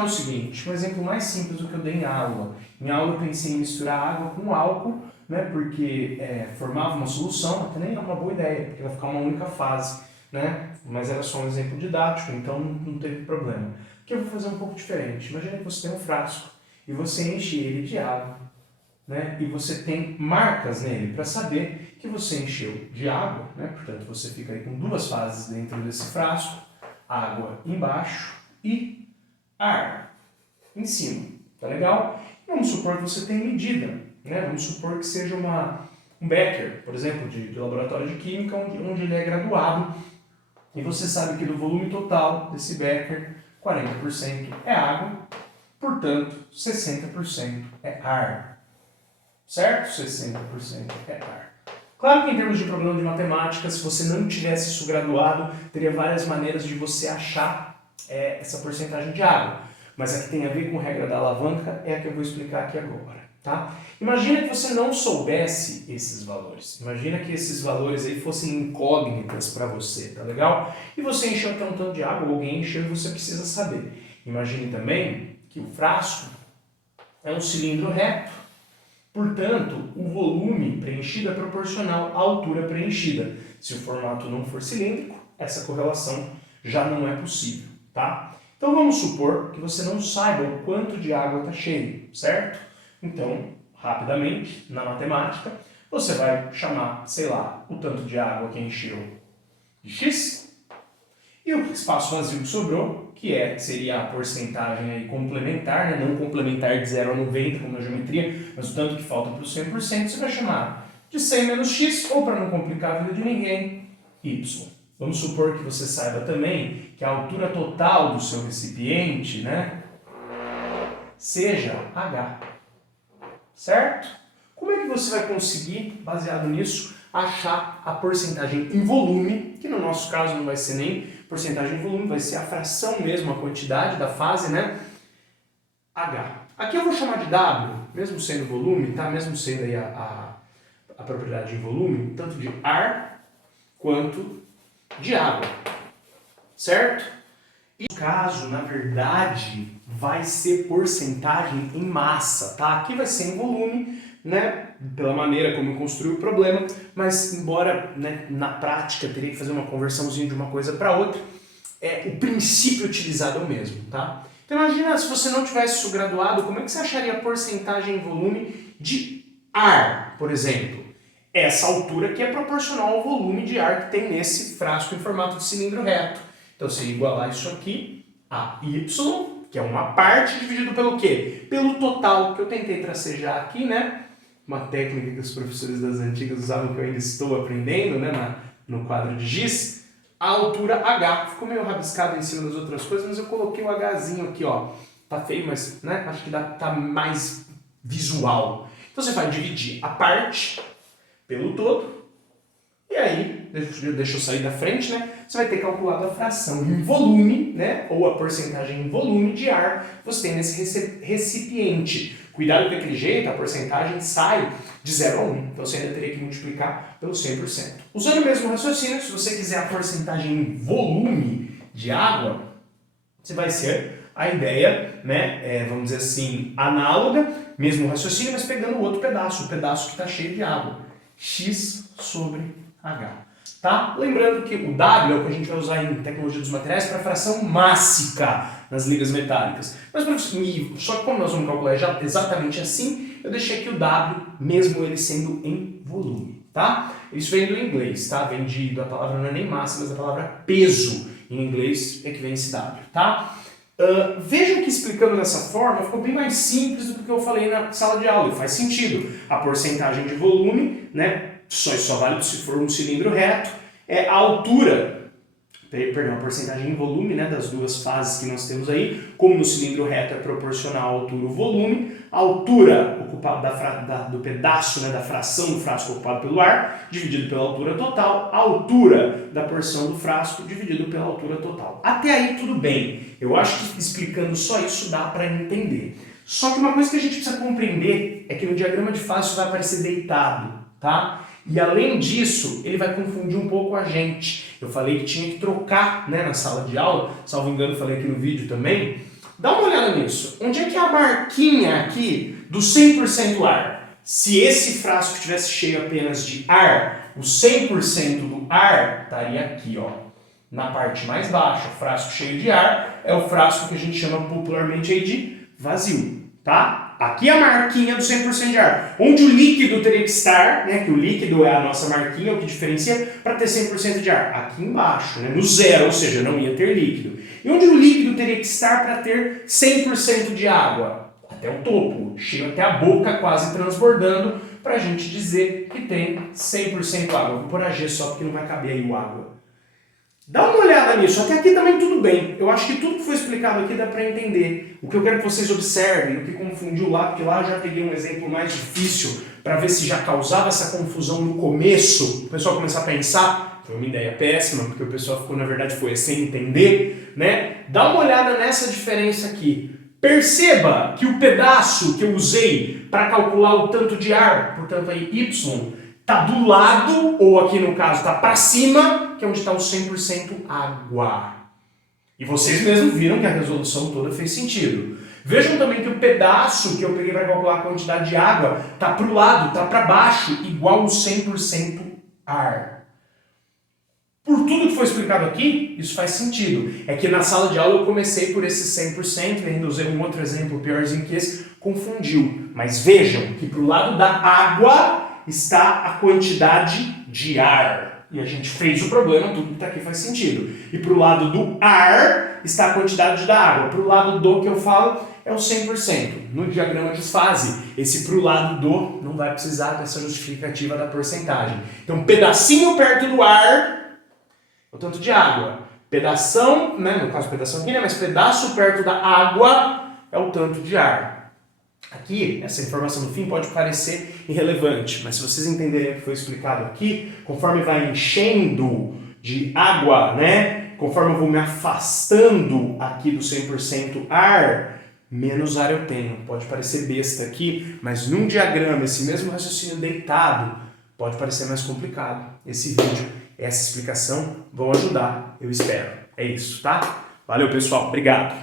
o seguinte, um exemplo mais simples do que eu dei em aula. Em aula eu pensei em misturar água com álcool, né, porque formava uma solução, até nem é uma boa ideia, porque vai ficar uma única fase, né, mas era só um exemplo didático, então não teve problema. Aqui eu vou fazer um pouco diferente. Imagina que você tem um frasco e você enche ele de água, né, e você tem marcas nele para saber que você encheu de água, né, portanto você fica aí com duas fases dentro desse frasco, água embaixo e ar em cima, tá legal? Vamos supor que você tem medida, né? Vamos supor que seja um Becker, por exemplo, de laboratório de química, onde ele é graduado, e você sabe que do volume total desse Becker, 40% é água, portanto, 60% é ar, certo? 60% é ar. Claro que em termos de problema de matemática, se você não tivesse isso graduado, teria várias maneiras de você achar essa porcentagem de água. Mas a que tem a ver com a regra da alavanca é a que eu vou explicar aqui agora, tá? Imagina que você não soubesse esses valores. Imagina que esses valores aí fossem incógnitas para você, tá legal? E você encheu até um tanto de água, ou alguém encheu e você precisa saber. Imagine também que o frasco é um cilindro reto. Portanto, o volume preenchido é proporcional à altura preenchida. Se o formato não for cilíndrico, essa correlação já não é possível, tá? Então vamos supor que você não saiba o quanto de água está cheio, certo? Então, rapidamente, na matemática, você vai chamar, sei lá, o tanto de água que encheu de x, e o espaço vazio que sobrou, que seria a porcentagem aí complementar, né? Não complementar de 0 a 90, como na geometria, mas o tanto que falta para os 100%, você vai chamar de 100 menos x, ou para não complicar a vida de ninguém, y. Vamos supor que você saiba também que a altura total do seu recipiente, né, seja h, certo? Como é que você vai conseguir, baseado nisso, achar a porcentagem em volume, que no nosso caso não vai ser nem porcentagem em volume, vai ser a fração mesmo, a quantidade da fase, né, h. Aqui eu vou chamar de w, mesmo sendo volume, tá? Mesmo sendo aí a propriedade em volume, tanto de ar quanto de água, certo? E no caso, na verdade, vai ser porcentagem em massa, tá? Aqui vai ser em volume, né? Pela maneira como eu construí o problema, mas embora, né, na prática teria que fazer uma conversãozinha de uma coisa para outra, o princípio utilizado é o mesmo, tá? Então imagina se você não tivesse isso graduado, como é que você acharia a porcentagem em volume de ar, por exemplo? Essa altura que é proporcional ao volume de ar que tem nesse frasco em formato de cilindro reto. Então, se igualar isso aqui a y, que é uma parte, dividido pelo quê? Pelo total, que eu tentei tracejar aqui, né? Uma técnica que os professores das antigas usavam, que eu ainda estou aprendendo, né? No quadro de giz. A altura h. Ficou meio rabiscado em cima das outras coisas, mas eu coloquei o hzinho aqui, ó. Tá feio, mas né? Acho que tá mais visual. Então, você vai dividir a parte pelo todo, e aí, deixa eu sair da frente, né? Você vai ter calculado a fração em volume, né? Ou a porcentagem em volume de ar que você tem nesse recipiente. Cuidado que daquele jeito a porcentagem sai de 0 a 1, então você ainda teria que multiplicar pelo 100%. Usando o mesmo raciocínio, se você quiser a porcentagem em volume de água, você vai ser a ideia, né? Vamos dizer assim, análoga, mesmo raciocínio, mas pegando o outro pedaço, o pedaço que está cheio de água. X sobre H. Tá? Lembrando que o W é o que a gente vai usar em tecnologia dos materiais para fração mássica nas ligas metálicas. Mas só que como nós vamos calcular exatamente assim, eu deixei aqui o W, mesmo ele sendo em volume. Tá? Isso vem do inglês, tá? Vem da palavra, não é nem massa, mas da palavra peso. Em inglês é que vem esse W. Tá? Vejam que explicando dessa forma ficou bem mais simples do que eu falei na sala de aula. E faz sentido. A porcentagem de volume, né, só vale se for um cilindro reto. A altura, a porcentagem em volume, né, das duas fases que nós temos aí, como no cilindro reto é proporcional à altura ao volume, a altura ocupada do pedaço, né, da fração do frasco ocupado pelo ar, dividido pela altura total, a altura da porção do frasco, dividido pela altura total. Até aí tudo bem. Eu acho que explicando só isso dá para entender. Só que uma coisa que a gente precisa compreender é que no diagrama de fase isso vai aparecer deitado, tá? E além disso, ele vai confundir um pouco a gente. Eu falei que tinha que trocar, né, na sala de aula, salvo engano, eu falei aqui no vídeo também, Dá uma olhada nisso. Onde é que é a marquinha aqui do 100% ar? Se esse frasco estivesse cheio apenas de ar, o 100% do ar estaria aqui, ó, na parte mais baixa. O frasco cheio de ar é o frasco que a gente chama popularmente aí de vazio, tá? Aqui é a marquinha do 100% de ar. Onde o líquido teria que estar, né, que o líquido é a nossa marquinha, o que diferencia, para ter 100% de ar. Aqui embaixo, né, no zero, ou seja, não ia ter líquido. E onde o líquido teria que estar para ter 100% de água? Até o topo, cheio até a boca, quase transbordando, para a gente dizer que tem 100% água. Vou pôr a G só porque não vai caber aí o água. Dá uma olhada nisso, até aqui também tudo bem. Eu acho que tudo que foi explicado aqui dá para entender. O que eu quero que vocês observem, o que confundiu lá, porque lá eu já peguei um exemplo mais difícil para ver se já causava essa confusão no começo, o pessoal começar a pensar, foi uma ideia péssima, porque o pessoal ficou, na verdade, foi sem entender, né? Dá uma olhada nessa diferença aqui. Perceba que o pedaço que eu usei para calcular o tanto de ar, portanto aí Y, está do lado, ou aqui no caso está para cima, que é onde está o 100% água. E vocês mesmos viram que a resolução toda fez sentido. Vejam também que o pedaço que eu peguei para calcular a quantidade de água está para o lado, está para baixo, igual ao 100% ar. Por tudo que foi explicado aqui, isso faz sentido. É que na sala de aula eu comecei por esse 100% e ainda usei um outro exemplo piorzinho que esse, confundiu. Mas vejam que para o lado da água está a quantidade de ar. E a gente fez o problema, tudo que está aqui faz sentido. E para o lado do ar está a quantidade da água. Para o lado do que eu falo é o 100%. No diagrama de fase, esse para o lado do não vai precisar dessa justificativa da porcentagem. Então, pedacinho perto do ar é o tanto de água. Pedação, né, no caso pedação aqui, né, mas pedaço perto da água é o tanto de ar. Aqui, essa informação no fim pode parecer irrelevante, mas se vocês entenderem o que foi explicado aqui, conforme vai enchendo de água, né, conforme eu vou me afastando aqui do 100% ar, menos ar eu tenho. Pode parecer besta aqui, mas num diagrama, esse mesmo raciocínio deitado, pode parecer mais complicado. Esse vídeo, essa explicação vão ajudar, eu espero. É isso, tá? Valeu, pessoal. Obrigado.